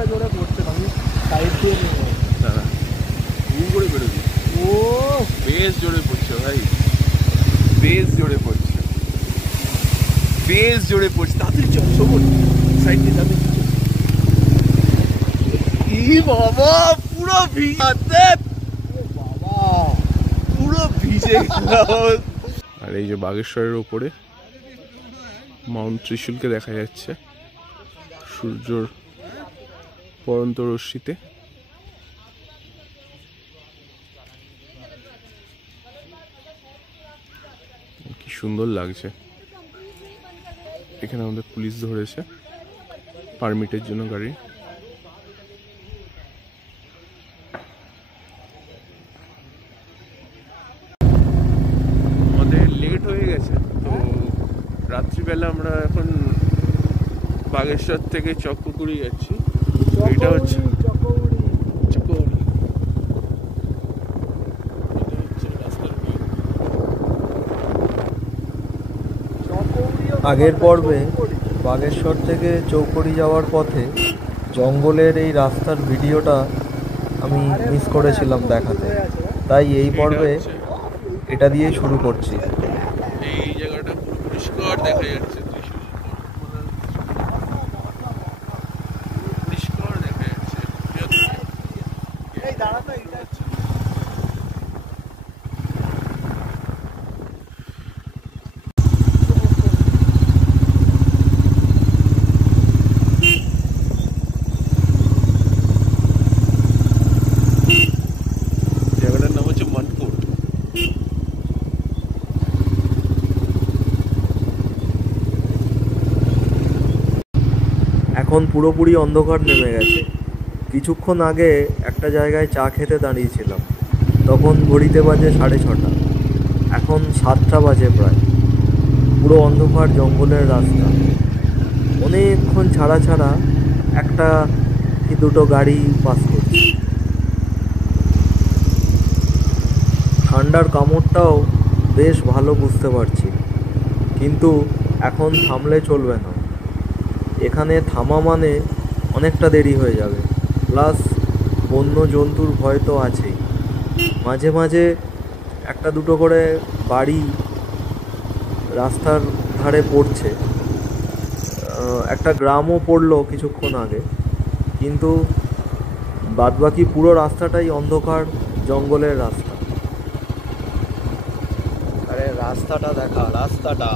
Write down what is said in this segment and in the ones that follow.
জলটা জোরে পড়ছে, আমি সাইড দিয়ে দাদা করে বেরোবি। ও বেশ জোরে পড়ছে ভাই, বেশ জোরে পড়ছে, বেশ জোরে পড়ছে। তাড়াতাড়ি চল শোভন, সাইড দিয়ে যাবে। ই বাবা পুরো ভিজাতে, বাবা পুরো ভিজে গেল। আর এই যে বাগেশ্বরের ওপরে মাউন্ট ত্রিশূলকে দেখা যাচ্ছে সূর্যর পরন্ত রশ্মিতে। কি সুন্দর লাগছে। এখানে আমাদের পুলিশ ধরেছে পারমিটের জন্য গাড়ি। আমাদের লেট হয়ে গেছে, তো রাত্রিবেলা আমরা এখন বাগেশ্বর থেকে চক্রপুরি যাচ্ছি। এটা হচ্ছে চকৌড়ি। আগের পর্বে বাগেশ্বর থেকে চৌকড়ি যাওয়ার পথে জঙ্গলের এই রাস্তার ভিডিওটা আমি মিস করেছিলাম দেখাতে, তাই এই পর্বে এটা দিয়েই শুরু করছি। এই জায়গাটা পুরো পরিষ্কার দেখা যাচ্ছে, পরিষ্কার দেখা যাচ্ছে। জায়গাটার নাম হচ্ছে মানকোট। এখন পুরোপুরি অন্ধকার নেমে গেছে। কিছুক্ষণ আগে একটা জায়গায় চা খেতে দাঁড়িয়েছিলাম, তখন ঘড়িতে বাজে 6:30। এখন 7টা বাজে প্রায়। পুরো অন্ধকার জঙ্গলের রাস্তা, অনেকক্ষণ ছাড়া ছাড়া একটা কি দুটো গাড়ি পাস করছে। ঠান্ডার কামড়টাও বেশ ভালো বুঝতে পারছি, কিন্তু এখন থামলে চলবে না। এখানে থামা মানে অনেকটা দেরি হয়ে যাবে, প্লাস বন্য জন্তুর ভয় তো আছেই। মাঝে মাঝে একটা দুটো করে বাড়ি রাস্তার ধারে পড়ছে, একটা গ্রামও পড়লো কিছুক্ষণ আগে, কিন্তু বাদবাকি পুরো রাস্তাটাই অন্ধকার জঙ্গলের রাস্তা। আরে রাস্তাটা দেখা, রাস্তাটা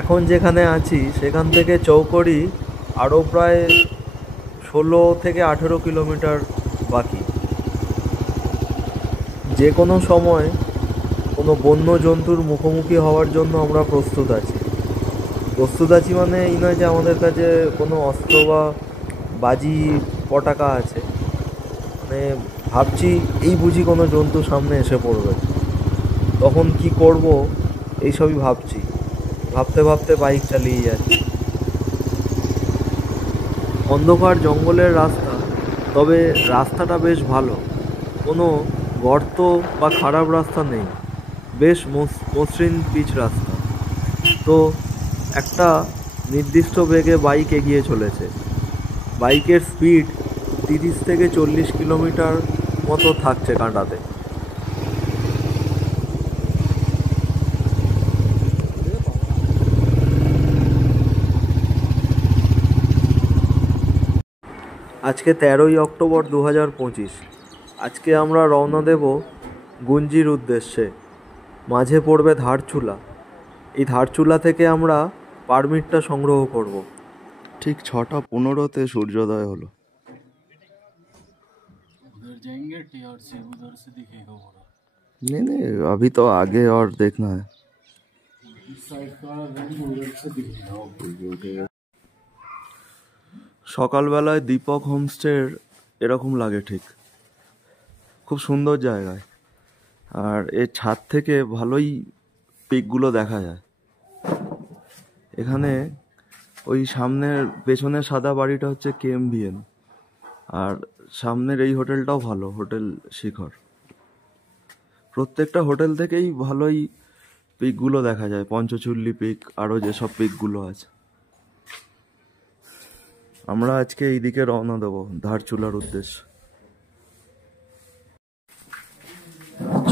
এখন যেখানে আছি সেখান থেকে চৌকড়ি আরও প্রায় 16 থেকে 18 কিলোমিটার বাকি। যে কোনো সময় কোনো বন্য জন্তুর মুখোমুখি হওয়ার জন্য আমরা প্রস্তুত আছি। প্রস্তুত আছি মানে এই নয় যে আমাদের কাছে কোনো অস্ত্র বা বাজি পটাকা আছে, মানে ভাবছি এই বুঝি কোনো জন্তু সামনে এসে পড়বে, তখন কি করব এইসবই ভাবছি। ভাবতে ভাবতে বাইক চালিয়ে যাচ্ছি। অন্ধকার জঙ্গলের রাস্তা, তবে রাস্তাটা বেশ ভালো, কোনো গর্ত বা খারাপ রাস্তা নেই, বেশ মসৃণ পিচ রাস্তা। তো একটা নির্দিষ্ট বেগে বাইক এগিয়ে চলেছে। বাইকের স্পিড 30 থেকে 40 কিলোমিটার মতো থাকছে কাঁটাতে। আজকে 13ই অক্টোবর 2025। আজকে আমরা রওনা দেব গুঞ্জির উদ্দেশ্যে। মাঝে পড়বে ধারচুলা। এই ধারচুলা থেকে আমরা পারমিটটা সংগ্রহ করব। ঠিক 6:15 सूर्योदय হলো। नहीं नहीं, अभी तो आगे और देखना है। সকালবেলায় দীপক হোমস্টের এরকম লাগে ঠিক, খুব সুন্দর জায়গায়, আর এর ছাদ থেকে ভালোই পিকগুলো দেখা যায়। এখানে ওই সামনের পেছনের সাদা বাড়িটা হচ্ছে KMVN, আর সামনের এই হোটেলটাও ভালো, হোটেল শিখর। প্রত্যেকটা হোটেল থেকেই ভালোই পিকগুলো দেখা যায়, পঞ্চচুল্লি পিক, আরও যেসব পিকগুলো আছে। আমরা আজকে এইদিকে রওনা দেবো ধারচুলার উদ্দেশ্যে।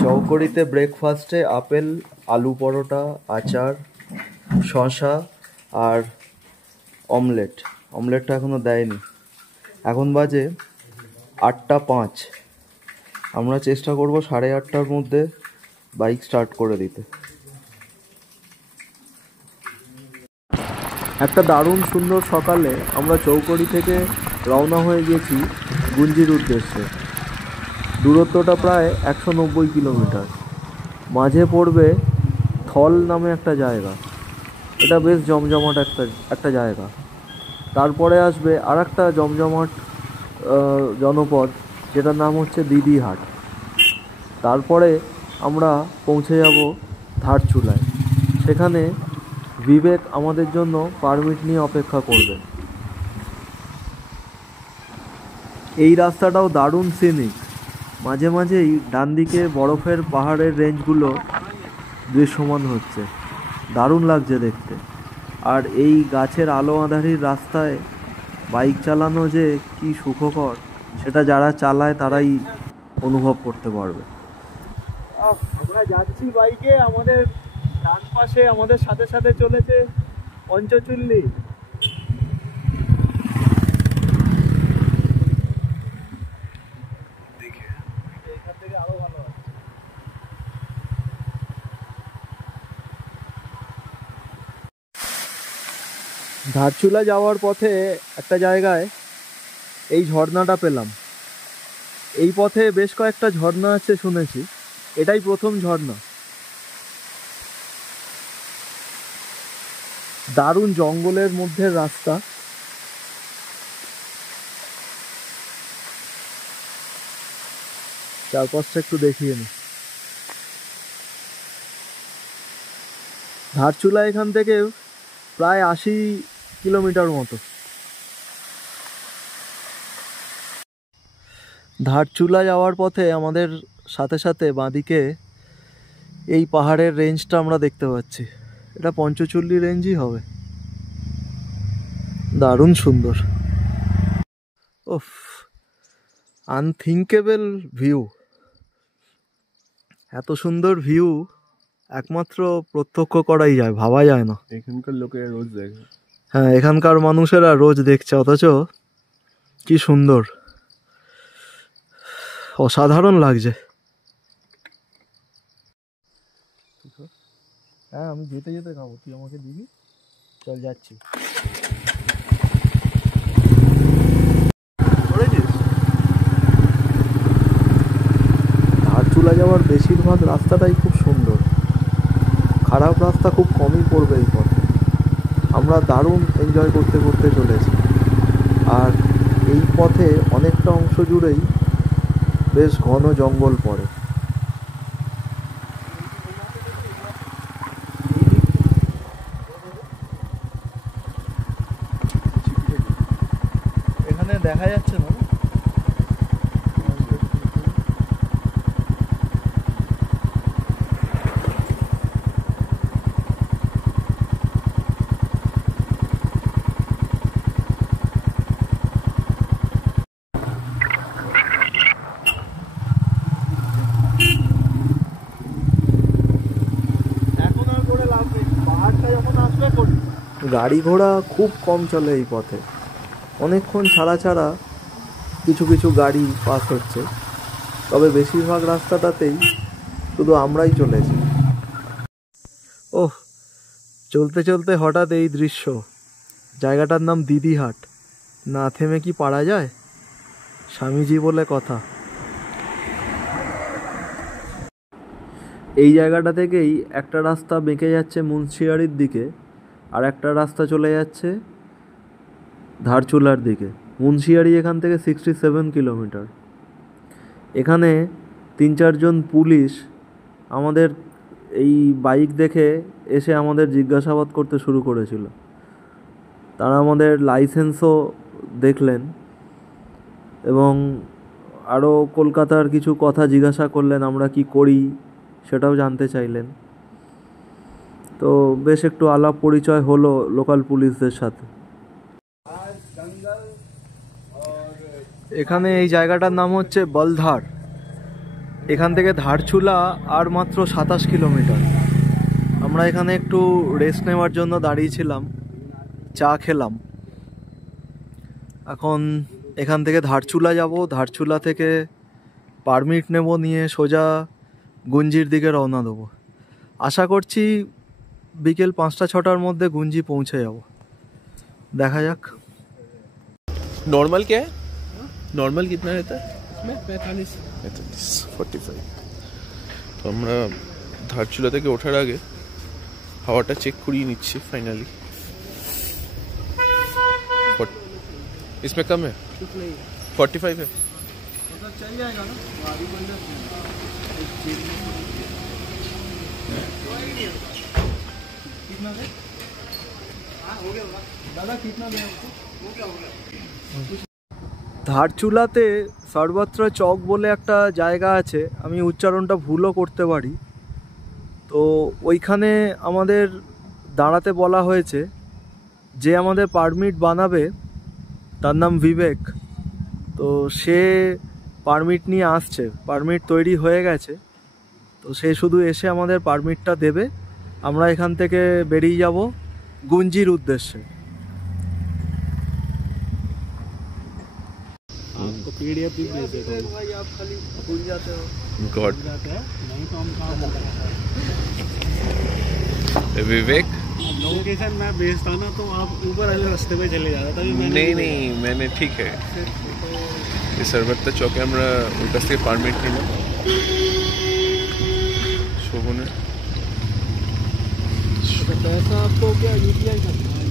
চৌকড়িতে ব্রেকফাস্টে আপেল, আলু পরোটা, আচার, শসা আর অমলেট। অমলেটটা এখনও দেয়নি। এখন বাজে 8:05। আমরা চেষ্টা করব 8:30টার মধ্যে বাইক স্টার্ট করে দিতে। একটা দারুণ সুন্দর সকালে আমরা চৌকড়ি থেকে রওনা হয়ে গেছি গুঞ্জির উদ্দেশ্যে। দূরত্বটা প্রায় 190 কিলোমিটার। মাঝে পড়বে থল নামে একটা জায়গা, এটা বেশ জমজমাট একটা জায়গা। তারপরে আসবে আর একটা জমজমাট জনপদ, যেটার নাম হচ্ছে দিদিহাট। তারপরে আমরা পৌঁছে যাব ধারচুলায়। সেখানে বিবেক আমাদের জন্য পারমিট নিয়ে অপেক্ষা করবেন। এই রাস্তাটাও দারুণ সিনিক। মাঝে মাঝেই ডান দিকে বরফের পাহাড়ের রেঞ্জগুলো দৃশ্যমান হচ্ছে, দারুণ লাগছে দেখতে। আর এই গাছের আলো আঁধারির রাস্তায় বাইক চালানো যে কি সুখকর, সেটা যারা চালায় তারাই অনুভব করতে পারবে। আমরা যাচ্ছি বাইকে, আমাদের ডান পাশে আমাদের সাথে সাথে চলেছে পঞ্চচুল্লি। এখান থেকে আরো ভালো আছে। ধারচুলা যাওয়ার পথে একটা জায়গায় এই ঝর্ণাটা পেলাম। এই পথে বেশ কয়েকটা ঝর্ণা আছে শুনেছি, এটাই প্রথম ঝর্ণা। দারুণ জঙ্গলের মধ্যে রাস্তা। চারপাশটা একটু দেখিয়ে নি। ধারচুলা এখান থেকে প্রায় 80 কিলোমিটার মতো। ধারচুলা যাওয়ার পথে আমাদের সাথে সাথে বাঁদিকে এই পাহাড়ের রেঞ্জটা আমরা দেখতে পাচ্ছি। এটা পঞ্চচুল্লি রেঞ্জই হবে। দারুণ সুন্দর। ওফ, আনথিঙ্কেবল ভিউ। এত সুন্দর ভিউ একমাত্র প্রত্যক্ষ করাই যায়, ভাবা যায় না। এখানকার লোকেরা রোজ দেখে। হ্যাঁ, এখানকার মানুষেরা রোজ দেখছে, অথচ কি সুন্দর, অসাধারণ লাগছে। হ্যাঁ, আমি যেতে যেতে খাবো, তুই আমাকে দিবি। চল যাচ্ছি। ধারচুলা যাওয়ার বেশিরভাগ রাস্তাটাই খুব সুন্দর, খারাপ রাস্তা খুব কমই পড়বে এই পথে। আমরা দারুণ এনজয় করতে করতে চলেছি। আর এই পথে অনেকটা অংশ জুড়েই বেশ ঘন জঙ্গল পড়ে। এখানে দেখা যাচ্ছে না। গাড়ি ঘোড়া খুব কম চলে এই পথে, অনেকক্ষণ ছাড়া ছাড়া কিছু কিছু গাড়ি পাস হচ্ছে, তবে বেশিরভাগ রাস্তাটাতেই শুধু আমরাই চলেছি। ওহ, চলতে চলতে হঠাৎ এই দৃশ্য। জায়গাটার নাম দিদিহাট। না থেমে কি পারা যায়? স্বামীজি বলে কথা। এই জায়গাটা থেকেই একটা রাস্তা বেঁকে যাচ্ছে মুন্সিয়ারির দিকে, আর একটা রাস্তা চলে যাচ্ছে ধারচুলার দিকে। মুন্সিয়ারি এখান থেকে 67 কিলোমিটার। এখানে 3-4 জন পুলিশ আমাদের এই বাইক দেখে এসে আমাদের জিজ্ঞাসাবাদ করতে শুরু করেছিল। তারা আমাদের লাইসেন্সও দেখলেন এবং আরও কলকাতার কিছু কথা জিজ্ঞাসা করলেন, আমরা কি করি সেটাও জানতে চাইলেন। তো বেশ একটু আলাপ পরিচয় হলো লোকাল পুলিশদের সাথে। এখানে এই জায়গাটার নাম হচ্ছে বলধার। এখান থেকে ধারচুলা আর মাত্র 27 কিলোমিটার। আমরা এখানে একটু রেস্ট নেওয়ার জন্য দাঁড়িয়েছিলাম, চা খেলাম। এখন এখান থেকে ধারচুলা যাব, ধারচুলা থেকে পারমিট নেব, নিয়ে সোজা গুঞ্জির দিকে রওনা দেবো। আশা করছি বিকেল 5টা-6টার মধ্যে গুঞ্জি পৌঁছে যাব, দেখা যাক। नॉर्मल क्या है? नॉर्मल कितना रहता है इसमें? 45 তো আমরা ধারচুলা থেকে ওঠার আগে হাওয়াটা চেক করিয়ে নিচ্ছি ফাইনালি। इसमें कम है? 45 है। चल जाएगा ना, गाड़ी बन जाती कितना दे? हो गया दादा, कितना दे ধারচুলাতে সর্বত্র চক বলে একটা জায়গা আছে, আমি উচ্চারণটা ভুলও করতে পারি। তো ওইখানে আমাদের দাঁড়াতে বলা হয়েছে। যে আমাদের পারমিট বানাবে তার নাম বিবেক। তো সে পারমিট নিয়ে আসছে, পারমিট তৈরি হয়ে গেছে। তো সে শুধু এসে আমাদের পারমিটটা দেবে, আমরা এখান থেকে বেরিয়ে যাব গুঞ্জির উদ্দেশ্যে। आपको पीडीएफ भी भेज देता हूँ भाई, आप खाली भूल जाते हो। गॉड नहीं तो हम काम विवेक लोकेशन मैं भेजता ना तो आप ऊपर वाले रास्ते पे चले जाता, तभी मैंने नहीं मैंने ठीक है ये सर्वत्ता चौके আমরা ওর কাছ থেকে পারমিট নিলাম শোভনে। पैसा आपको क्या यूटीआई करना है?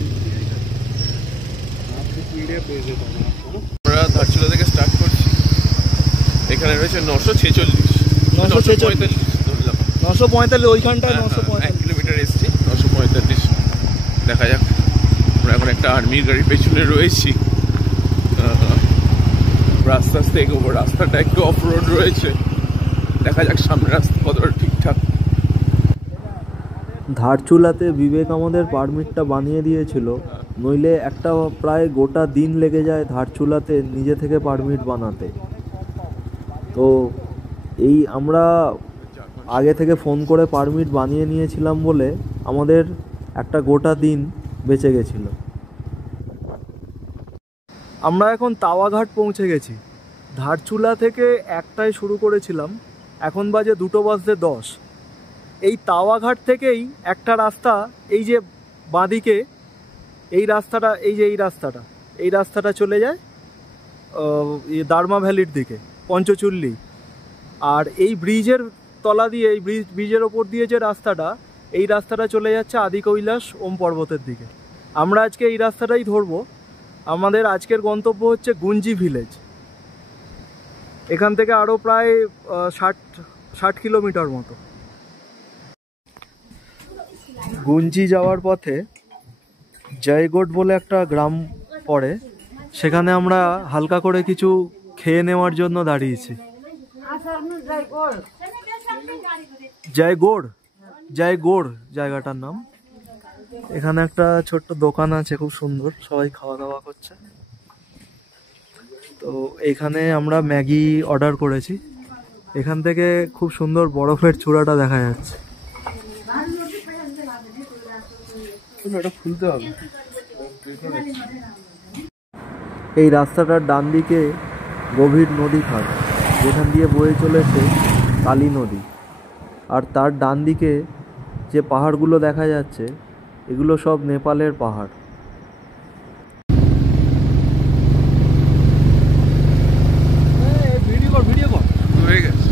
आपको पीडीएफ भेज देता हूँ आपको। আমরা ধারচুলা থেকে স্টার্ট করছি। এখানে রয়েছে 946 945 ধরলাম 945 ওইখানটায় 1 কিলোমিটার এসছি 945। দেখা যাক, আমরা এখন একটা আর্মির গাড়ির পেছনে রয়েছি। রাস্তা আস্তে এগোবো, রাস্তাটা একটু অফ রোড রয়েছে, দেখা যাক সামনের রাস্তা কতটা ঠিকঠাক। ধারচুলাতে বিবেক আমাদের পারমিটটা বানিয়ে দিয়েছিল, নইলে একটা প্রায় গোটা দিন লেগে যায় ধারচুলাতে নিজে থেকে পারমিট বানাতে। তো এই আমরা আগে থেকে ফোন করে পারমিট বানিয়ে নিয়েছিলাম বলে আমাদের একটা গোটা দিন বেঁচে গেছিল। আমরা এখন তাওয়াঘাট পৌঁছে গেছি। ধারচুলা থেকে 1টায় শুরু করেছিলাম, এখন বাজে 2:10। এই তাওয়াঘাট থেকেই একটা রাস্তা, এই যে বাঁদিকে এই রাস্তাটা, এই রাস্তাটা চলে যায় দারমা ভ্যালির দিকে, পঞ্চচুল্লি। আর এই ব্রিজের তলা দিয়ে, এই ব্রিজের ওপর দিয়ে যে রাস্তাটা, এই রাস্তাটা চলে যাচ্ছে আদি কৈলাস ওম পর্বতের দিকে। আমরা আজকে এই রাস্তাটাই ধরবো। আমাদের আজকের গন্তব্য হচ্ছে গুঞ্জি ভিলেজ। এখান থেকে আরও প্রায় 60 কিলোমিটার মতো। গুঞ্জি যাওয়ার পথে জয়গোট বলে একটা গ্রাম পড়ে, সেখানে আমরা হালকা করে কিছু খেয়ে নেওয়ার জন্য দাঁড়িয়েছি। জয়গোড় জায়গাটার নাম। এখানে একটা ছোট্ট দোকান আছে, খুব সুন্দর, সবাই খাওয়া দাওয়া করছে। তো এখানে আমরা ম্যাগি অর্ডার করেছি। এখান থেকে খুব সুন্দর বরফের চূড়াটা দেখা যাচ্ছে। এটা খুলতে হবে। এই রাস্তাটার ডান দিকে গভীর নদী খাল, যেখান দিয়ে বয়ে চলেছে কালী নদী। আর তার ডান দিকে যে পাহাড়গুলো দেখা যাচ্ছে, এগুলো সব নেপালের পাহাড়। ভিডিও কর হয়ে গেছে।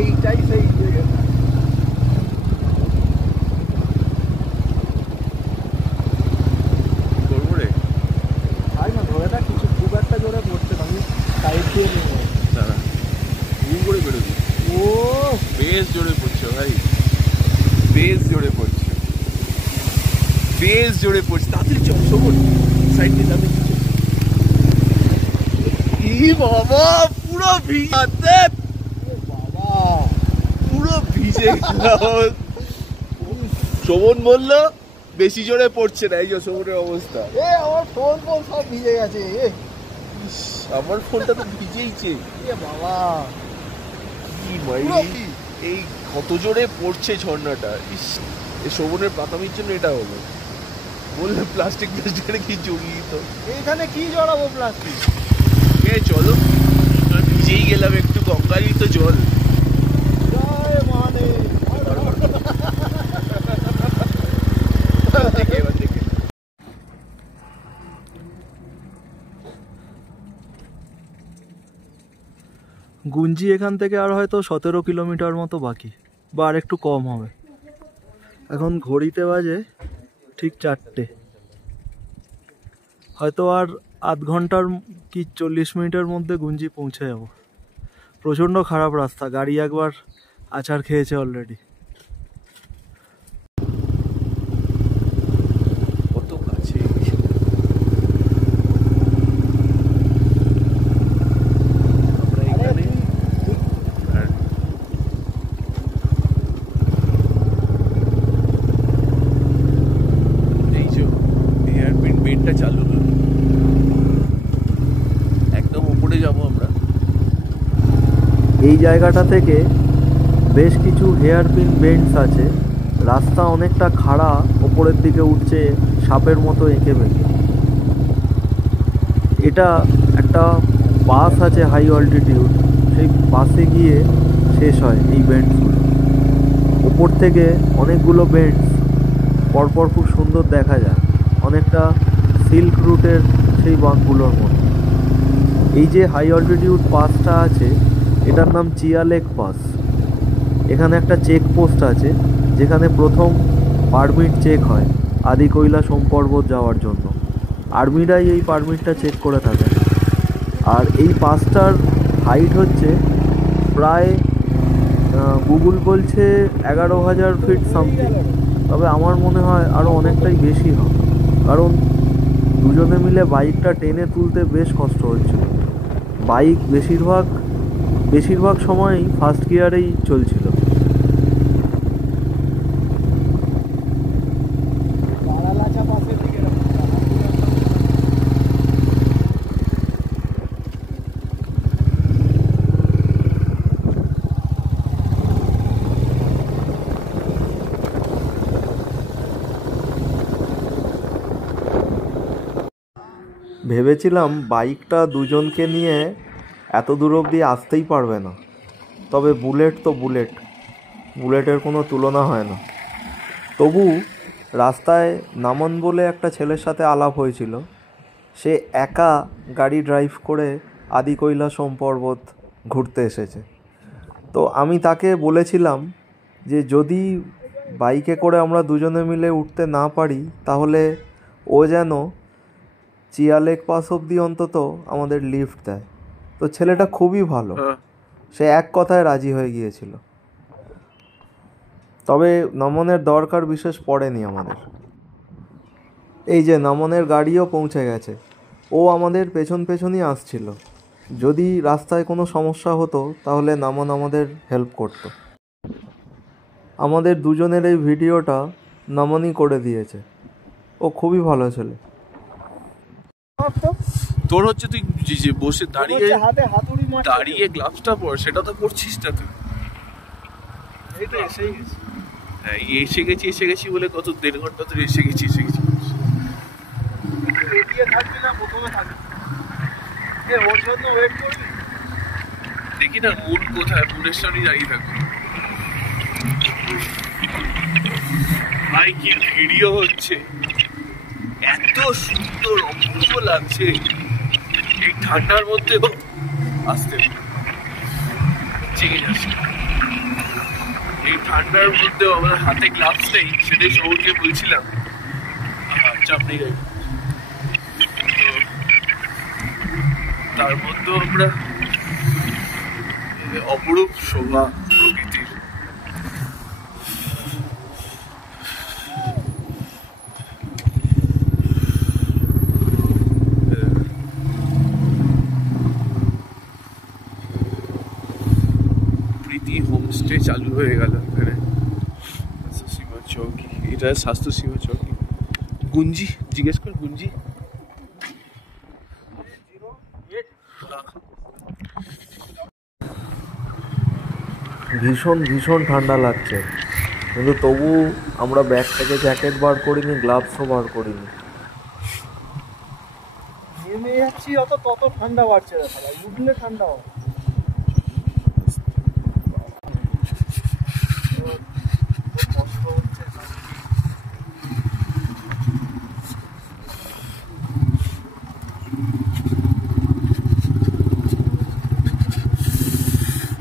এইটাই সেই করবো রে না, ধরে না কিছু খুব একটা জোরে পড়ছে না, আমি সাইড দিয়ে নেবো। দাঁড়া বেশ জোরে পড়ছে ভাই, বেশ জোরে পড়ছে, বেশ জোরে পড়ছে। তাদের চমচমন সাইড দিয়ে তাদের বাবা পুরো ভিজে, বাবা পুরো ভিজে গেলাম। শোভন বললো বেশি জোরে পড়ছে না, এই যে শোভনের অবস্থা। আমার ফোন সব ভিজে গেছে। আমার ফোনটা তো ভিজেইছে বাবা, কি ভাই এই কত জোরে পড়ছে ঝর্ণাটা। ইস, এই শোভনের পাতামির জন্য এটা হলো। বললে প্লাস্টিক কি জড়িয়ে তো এইখানে কি জড়াবো প্লাস্টিক? চলো ভিজেই গেলাম একটু, গঙ্গারই তো জল। গুঞ্জি এখান থেকে আর হয়তো 17 কিলোমিটার মতো বাকি, বা আর একটু কম হবে। এখন ঘড়িতে বাজে ঠিক 4টে, হয়তো আর আধ ঘন্টার কি 40 মিনিটের মধ্যে গুঞ্জি পৌঁছে যাব। প্রচণ্ড খারাপ রাস্তা, গাড়ি একবার আছাড় খেয়েছে অলরেডি। কত কাছে চালু হলো, একদম উপরে যাবো আমরা। এই জায়গাটা থেকে বেশ কিছু হেয়ারপিন বেন্ডস আছে, রাস্তা অনেকটা খাড়া, ওপরের দিকে উঠছে সাপের মতো এঁকে বেঁকে। এটা একটা পাস আছে হাই অল্টিটিউড, সেই পাসে গিয়ে শেষ হয় এই বেন্ডসগুলো। ওপর থেকে অনেকগুলো বেন্ডস পরপর খুব সুন্দর দেখা যায়, অনেকটা সিল্ক রুটের সেই বাঁকগুলোর মতো। এই যে হাই অল্টিটিউড পাসটা আছে, এটার নাম চিয়া লেক পাস। এখানে একটা চেক পোস্ট আছে, যেখানে প্রথম পারমিট চেক হয় আদি কৈলাসম পর্বত যাওয়ার জন্য। আর্মিরাই এই পারমিটটা চেক করে থাকে। আর এই পাসটার হাইট হচ্ছে প্রায় গুগল বলছে 11,000 ফিট সামথিং, তবে আমার মনে হয় আরও অনেকটাই বেশি হবে, কারণ দুজনে মিলে বাইকটা টেনে তুলতে বেশ কষ্ট হচ্ছিল। বাইক বেশিরভাগ সময়ই ফার্স্ট গিয়ারেই চলছিল। ভেবেছিলাম বাইকটা দুজনকে নিয়ে এত দূর অবধি আসতেই পারবে না, তবে বুলেট তো বুলেটের কোনো তুলনা হয় না। তবু রাস্তায় নামন বলে একটা ছেলের সাথে আলাপ হয়েছিল, সে একা গাড়ি ড্রাইভ করে আদি কৈলাসম পর্বত ঘুরতে এসেছে। তো আমি তাকে বলেছিলাম যে যদি বাইকে করে আমরা দুজনে মিলে উঠতে না পারি, তাহলে ও যেন চিয়া লেক পাস অবধি অন্তত আমাদের লিফট দেয়। তো ছেলেটা খুবই ভালো, সে এক কথায় রাজি হয়ে গিয়েছিল। তবে নমনের দরকার বিশেষ পড়েনি আমাদের। এই যে নমনের গাড়িও পৌঁছে গেছে, ও আমাদের পেছনই আসছিল। যদি রাস্তায় কোনো সমস্যা হতো তাহলে নমন আমাদের হেল্প করত। আমাদের দুজনের এই ভিডিওটা নমনই করে দিয়েছে, ও খুবই ভালো ছেলে। তোর হচ্ছে তুই যে বসে দাঁড়িয়ে গ্লাভসটা পর, সেটা তো পরছিস না তুই। হ্যাঁ, এসে গেছি বলে কত 1.5 ঘন্টা ধরে এসে গেছি। দেখি না মুন কোথায়, মুনের সামনে দাঁড়িয়ে থাকবো। ভাই কি ভিডিও হচ্ছে, এত সুন্দর অপূর্ব লাগছে এই ঠান্ডার মধ্যেও। আসতে জেগে যাচ্ছে এই ঠান্ডার মধ্যেও। আমাদের হাতে গ্লাভস নেই, সেটাই শহরকে বলছিলাম। চাপ নেই গাড়ি, তার মধ্যেও আমরা অপরূপ শোভা প্রকৃতির স্টে চালু হয়ে গেল এখানে। স্বাস্থ্য সীমা চৌকি, এটা স্বাস্থ্য সীমা চৌকি। গুঞ্জি জিজ্ঞেস কর, গুঞ্জি। ভীষণ ভীষণ ঠান্ডা লাগছে, কিন্তু তবু আমরা ব্যাগ থেকে জ্যাকেট বার করিনি, গ্লাভসও বার করিনি। নেমে যাচ্ছি তত ঠান্ডা বাড়ছে না, উঠলে ঠান্ডা হবে।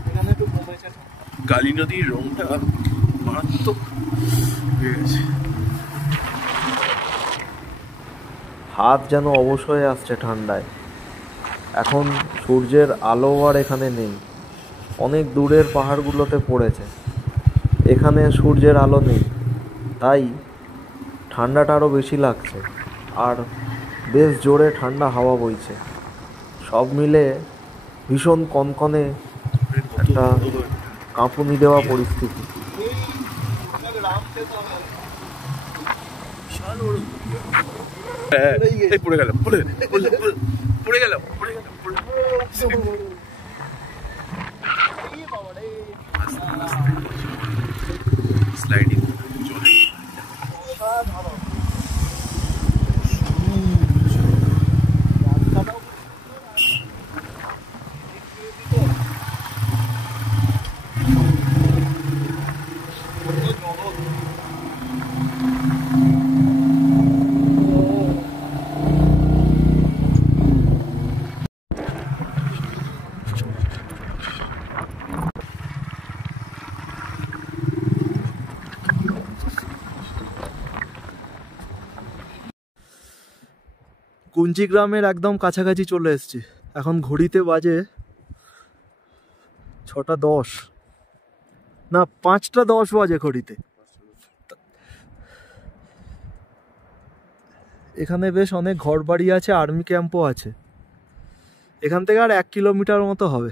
এখানে তো কমেছে কালী নদীর রংটা মারাত্মক হয়ে গেছে। হাত যেন অবশ হয়ে আসছে ঠান্ডায়। এখন সূর্যের আলো আর এখানে নেই, অনেক দূরের পাহাড়গুলোতে পড়েছে, এখানে সূর্যের আলো নেই, তাই ঠান্ডাটা আরও বেশি লাগছে। আর বেশ জোরে ঠান্ডা হাওয়া বইছে, সব মিলে ভীষণ কনকনে একটা কাঁপুনি দেওয়া পরিস্থিতি। এই পড়ে গেলাম, পড়ে গেলাম, পড়ে গেলাম। স্লাইডিং চলে। গুঞ্জি গ্রামের একদম কাছাকাছি চলে এসেছি। এখন ঘড়িতে বাজে 6:10, না 5:10 বাজে ঘড়িতে। এখানে বেশ অনেক ঘর বাড়ি আছে, আর্মি ক্যাম্পও আছে। এখান থেকে আর 1 কিলোমিটার মতো হবে।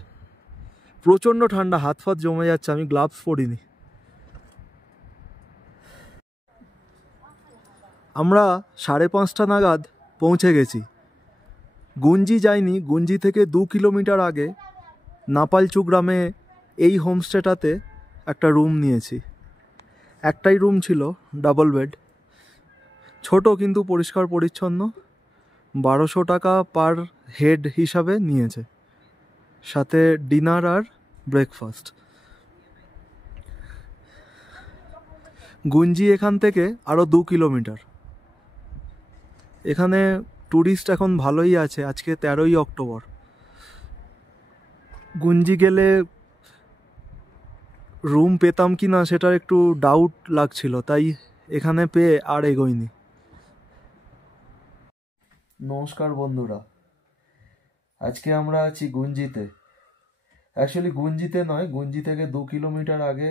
প্রচণ্ড ঠান্ডা, হাত ফাত জমে যাচ্ছে, আমি গ্লাভস পরিনি। আমরা 5:30 নাগাদ পৌঁছে গেছি। গুঞ্জি যাইনি, গুঞ্জি থেকে 2 কিলোমিটার আগে নাপালচু গ্রামে এই হোমস্টেটাতে একটা রুম নিয়েছি। একটাই রুম ছিল, ডাবল বেড, ছোট কিন্তু পরিষ্কার পরিচ্ছন্ন। 1200 টাকা পার হেড হিসাবে নিয়েছে, সাথে ডিনার আর ব্রেকফাস্ট। গুঞ্জি এখান থেকে আরও 2 কিলোমিটার। এখানে ট্যুরিস্ট এখন ভালোই আছে। আজকে 13ই অক্টোবর। গুঞ্জি গেলে রুম পেতাম কি না সেটার একটু ডাউট লাগছিল, তাই এখানে পেয়ে আর এগোইনি। নমস্কার বন্ধুরা, আজকে আমরা আছি গুঞ্জিতে। অ্যাকচুয়ালি গুঞ্জিতে নয়, গুঞ্জি থেকে 2 কিলোমিটার আগে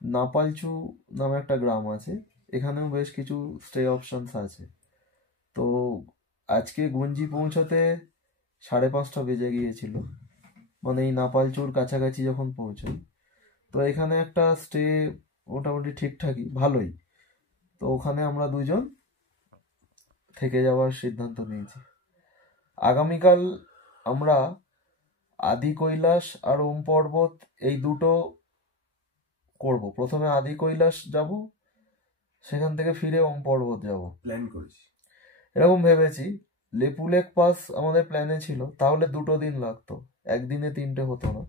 নাপালচু নামে একটা গ্রাম আছে, এখানেও বেশ কিছু স্টে অপশনস আছে। তো আজকে গুঞ্জি পৌঁছতে 5:30 বেজে গিয়েছিল, মানে এই নাপালচুর কাছাকাছি যখন পৌঁছই। তো এখানে একটা স্টে মোটামুটি ঠিকঠাকই, ভালোই। তো ওখানে আমরা দুজন থেকে যাওয়ার সিদ্ধান্ত নিয়েছি। আগামীকাল আমরা আদি কৈলাস আর ওম পর্বত এই দুটো করব। প্রথমে আদি কৈলাস যাব, সেখান থেকে ফিরে ওম পর্বত যাব প্ল্যান করেছি, এরকম ভেবেছি। লেপু লেক পাস আমাদের প্ল্যানে ছিল, তাহলে 2 দিন লাগতো, একদিনে 3টে হতো না।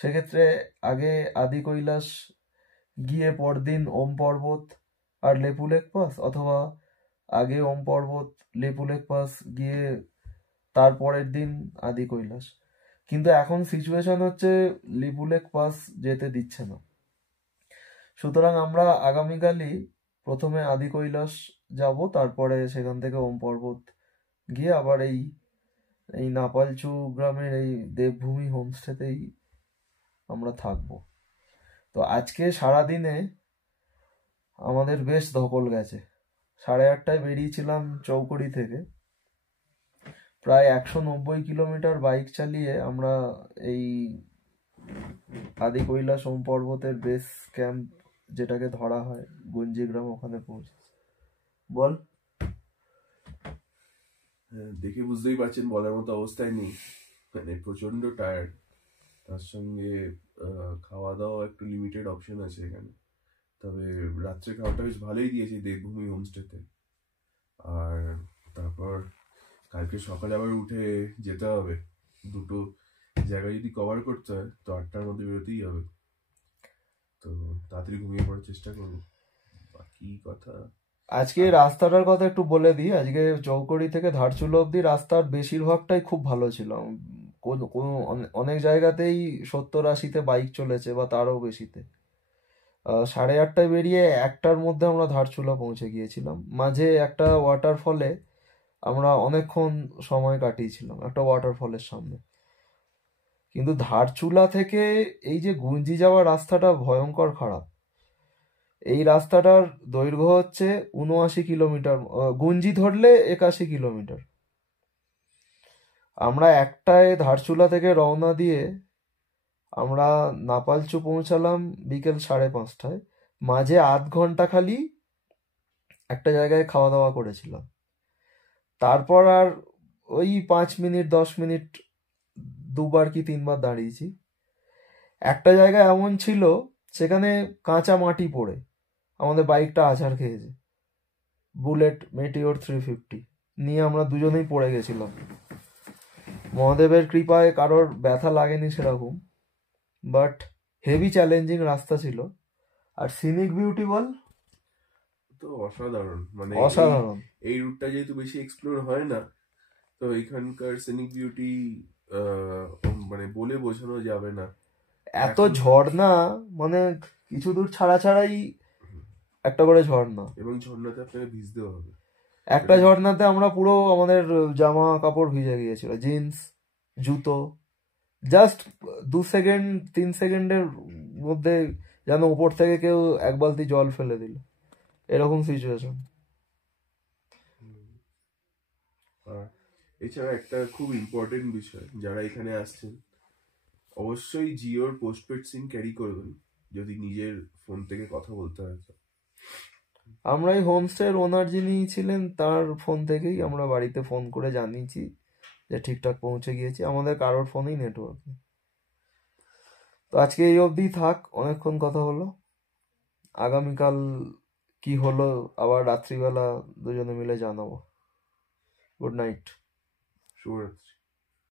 সেক্ষেত্রে আগে আদি কৈলাস গিয়ে পরদিন ওম পর্বত আর লেপু লেক পাস, অথবা আগে ওম পর্বত লেপু লেক পাস গিয়ে তারপরের দিন আদি কৈলাস। কিন্তু এখন সিচুয়েশন হচ্ছে লেপু লেক পাস যেতে দিচ্ছে না, সুতরাং আমরা আগামীকালই প্রথমে আদি কৈলাস যাব, তারপরে সেখান থেকে ওম পর্বত গিয়ে আবার এই নাপালচু গ্রামের এই দেবভূমি হোমস্টেতেই আমরা থাকব। তো আজকে সারাদিনে আমাদের বেশ ধকল গেছে। 8:30টায় বেরিয়েছিলাম চৌকড়ি থেকে, প্রায় 190 কিলোমিটার বাইক চালিয়ে আমরা এই আদিকৈলাস সোম পর্বতের বেস ক্যাম্প যেটাকে ধরা হয় গুঞ্জিগ্রাম, ওখানে পৌঁছেছি। বল। হ্যাঁ, দেখে বুঝতেই পারছেন বলার মতো অবস্থায় নেই, মানে প্রচন্ড টায়ার্ড। তার সঙ্গে খাওয়া দাওয়া একটু লিমিটেড অপশন আছে এখানে, তবে রাত্রে খাওয়াটা বেশ ভালোই দিয়েছে দেবভূমি হোমস্টেতে। আর তারপর কালকে সকালে আবার উঠে যেতে হবে, দুটো জায়গা যদি কভার করতে হয় তো 8টার মধ্যে বেরোতেই হবে, তো তাড়াতাড়ি ঘুমিয়ে পড়ার চেষ্টা করবো। বাকি কথা আজকে রাস্তাটার কথা একটু বলে দিই। আজকে চৌকড়ি থেকে ধারচুলা অব্দি রাস্তার বেশিরভাগটাই খুব ভালো ছিল। অনেক জায়গাতেই 70-80-তে বাইক চলেছে বা তারও বেশিতে। 8:30টায় বেরিয়ে 1টার মধ্যে আমরা ধারচুলা পৌঁছে গিয়েছিলাম। মাঝে একটা ওয়াটারফলে আমরা অনেকক্ষণ সময় কাটিয়েছিলাম, একটা ওয়াটারফলের সামনে। কিন্তু ধারচুলা থেকে এই যে গুঞ্জি যাওয়ার রাস্তাটা ভয়ঙ্কর খারাপ। এই রাস্তাটার দৈর্ঘ্য হচ্ছে 79 কিলোমিটার, গুঞ্জি ধরলে 81 কিলোমিটার। আমরা 1টায় ধারচুলা থেকে রওনা দিয়ে আমরা নাপালচু পৌঁছালাম বিকেল 5:30টায়। মাঝে আধ ঘন্টা খালি একটা জায়গায় খাওয়া দাওয়া করেছিলাম। তারপর আর ওই 5 মিনিট 10 মিনিট 2বার কি 3বার দাঁড়িয়েছি। একটা জায়গায় এমন ছিল সেখানে কাঁচা মাটি পড়ে আমাদের বাইকটা আছাড় খেয়েছে। বুলেট মেটিওর 350 নিয়ে আমরা দুজনেই পড়ে গেছিলাম। মহাদেবের কৃপায় কারোর ব্যথা লাগেনি সেরকম, বাট হেভি চ্যালেঞ্জিং রাস্তা ছিল। আর সিনিক বিউটি বল, তো অসাধারণ, মানে অসাধারণ। এই রুটটা যেহেতু বেশি এক্সপ্লোর হয় না, তো এখানকার সিনিক বিউটি মানে বলে বোঝানো যাবে না। এত ঝর্ণা, মানে কিছু দূর ছাড়া ছাড়াই একটা করে ঝর্ণা, এবং ঝর্ণাতে আপনাকে ভিজতেও হবে। একটা ঝর্ণাতে আমরা পুরো আমাদের জামা কাপড় ভিজে গিয়েছিল, জিন্স জুতো। জাস্ট 2 সেকেন্ড 3 সেকেন্ডের মধ্যে যেন উপর থেকে কেউ 1 বালতি জল ফেলে দিল, এরকম সিচুয়েশন। আর এছাড়া একটা খুব ইম্পর্টেন্ট বিষয়, যারা এখানে আসছেন অবশ্যই জিওর পোস্টপেড সিম ক্যারি করবেন যদি নিজের ফোন থেকে কথা বলতে হয় তো। আমরা এই হোমস্টের ওনার যিনি ছিলেন তার ফোন থেকেই আমরা বাড়িতে ফোন করে জানিয়েছি যে ঠিকঠাক পৌঁছে গিয়েছি। আমাদের কারোর ফোনেই নেটওয়ার্ক নেই। তো আজকে এই অবধি থাক, অনেকক্ষণ কথা হলো। আগামীকাল কি হলো আবার রাত্রিবেলা দুজনে মিলে জানাবো। Good night. শুভরাত্রি।